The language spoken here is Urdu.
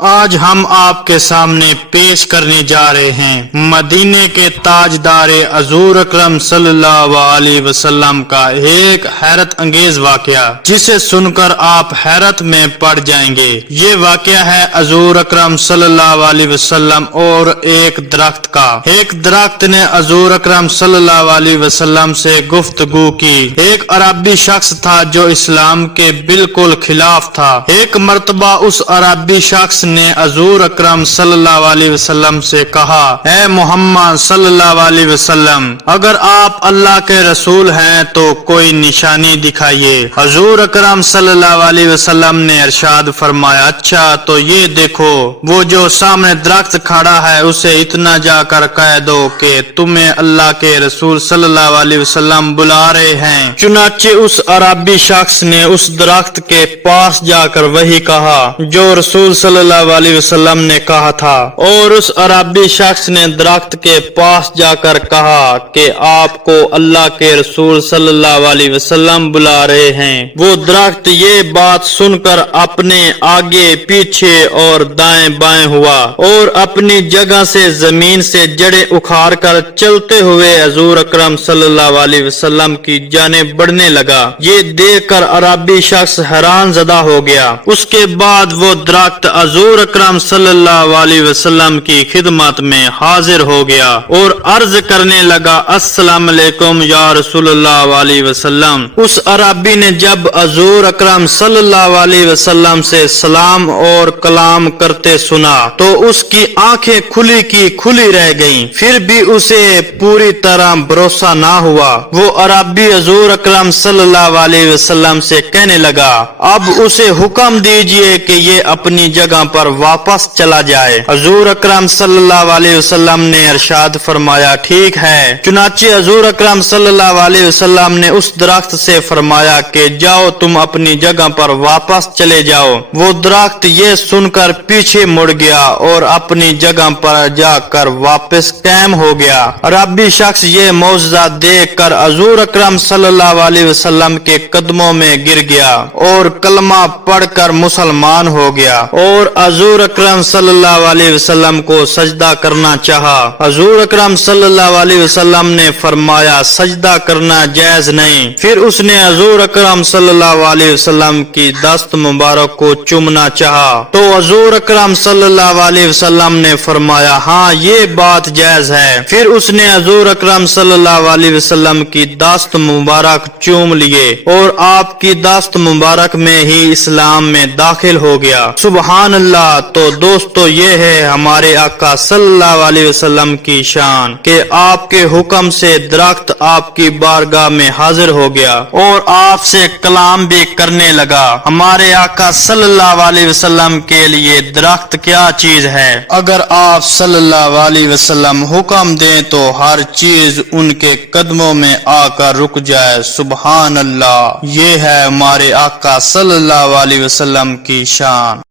آج ہم آپ کے سامنے پیش کرنے جا رہے ہیں مدینے کے تاجدار حضور اکرم صلی اللہ علیہ وسلم کا ایک حیرت انگیز واقعہ جسے سن کر آپ حیرت میں پڑ جائیں گے۔ یہ واقعہ ہے حضور اکرم صلی اللہ علیہ وسلم اور ایک درخت کا۔ ایک درخت نے حضور اکرم صلی اللہ علیہ وسلم سے گفتگو کی۔ ایک عربی شخص تھا جو اسلام کے بالکل خلاف تھا۔ ایک مرتبہ اس عربی شخص نے حضور اکرم صلی اللہ علیہ وسلم سے کہا، اے محمد صلی اللہ علیہ وسلم، اگر آپ اللہ کے رسول ہیں تو کوئی نشانی دکھائیے۔ حضور اکرم صلی اللہ علیہ وسلم نے ارشاد فرمایا، اچھا تو یہ دیکھو، وہ جو سامنے درخت کھڑا ہے اسے اتنا جا کر کہہ دو کہ تمہیں اللہ کے رسول صلی اللہ علیہ وسلم بلا رہے ہیں۔ چنانچہ اس عربی شخص نے اس درخت کے پاس جا کر وہی کہا جو رسول صلی اللہ علیہ وسلم نے کہا تھا، اور اس عربی شخص نے درخت کے پاس جا کر کہا کہ آپ کو اللہ کے رسول صلی اللہ علیہ وسلم بلا رہے ہیں۔ وہ درخت یہ بات سن کر اپنے آگے پیچھے اور دائیں بائیں ہوا اور اپنی جگہ سے زمین سے جڑیں اکھاڑ کر چلتے ہوئے حضور اکرم صلی اللہ علیہ وسلم کی جانب بڑھنے لگا۔ یہ دیکھ کر عربی شخص حیران زدہ ہو گیا۔ اس کے بعد وہ درخت حضور اکرم صلی اللہ علیہ وسلم کی خدمت میں حاضر ہو گیا اور عرض کرنے لگا، السلام علیکم یا رسول اللہ علیہ وسلم۔ اس عربی نے جب حضور اکرم صلی اللہ علیہ وسلم سے سلام اور کلام کرتے سنا تو اس کی آنکھیں کھلی کی کھلی رہ گئیں، پھر بھی اسے پوری طرح بھروسہ نہ ہوا۔ وہ عربی حضور اکرم صلی اللہ علیہ وسلم سے کہنے لگا، اب اسے حکم دیجئے کہ یہ اپنی جگہ پر واپس چلا جائے۔ حضور اکرم صلی اللہ علیہ وسلم نے ارشاد فرمایا، ٹھیک ہے۔ چنانچہ حضور اکرم صلی اللہ علیہ وسلم نے اس درخت سے فرمایا کہ جاؤ تم اپنی جگہ پر واپس چلے جاؤ۔ وہ درخت یہ سن کر پیچھے مڑ گیا اور اپنی جگہ پر جا کر واپس قائم ہو گیا۔ عربی شخص یہ معجزہ دیکھ کر حضور اکرم صلی اللہ علیہ وسلم کے قدموں میں گر گیا اور کلمہ پڑھ کر مسلمان ہو گیا اور حضور اکرم صلی اللہ علیہ وسلم کو سجدہ کرنا چاہا۔ حضور اکرم صلی اللہ علیہ وسلم نے فرمایا، سجدہ کرنا جائز نہیں۔ پھر اس نے حضور اکرم صلی اللہ علیہ وسلم کی دست مبارک کو چومنا چاہا تو حضور اکرم صلی اللہ علیہ وسلم نے فرمایا، ہاں یہ بات جائز ہے۔ پھر اس نے حضور اکرم صلی اللہ علیہ وسلم کی دست مبارک چوم لیے اور آپ کی دست مبارک میں ہی اسلام میں داخل ہو گیا۔ سبحان اللہ۔ تو دوستو، یہ ہے ہمارے آقا صلی اللہ علیہ وسلم کی شان کہ آپ کے حکم سے درخت آپ کی بارگاہ میں حاضر ہو گیا اور آپ سے کلام بھی کرنے لگا۔ ہمارے آقا صلی اللہ علیہ وسلم کے لیے درخت کیا چیز ہے؟ اگر آپ صلی اللہ علیہ وسلم حکم دیں تو ہر چیز ان کے قدموں میں آ کر رک جائے۔ سبحان اللہ۔ یہ ہے ہمارے آقا صلی اللہ علیہ وسلم کی شان۔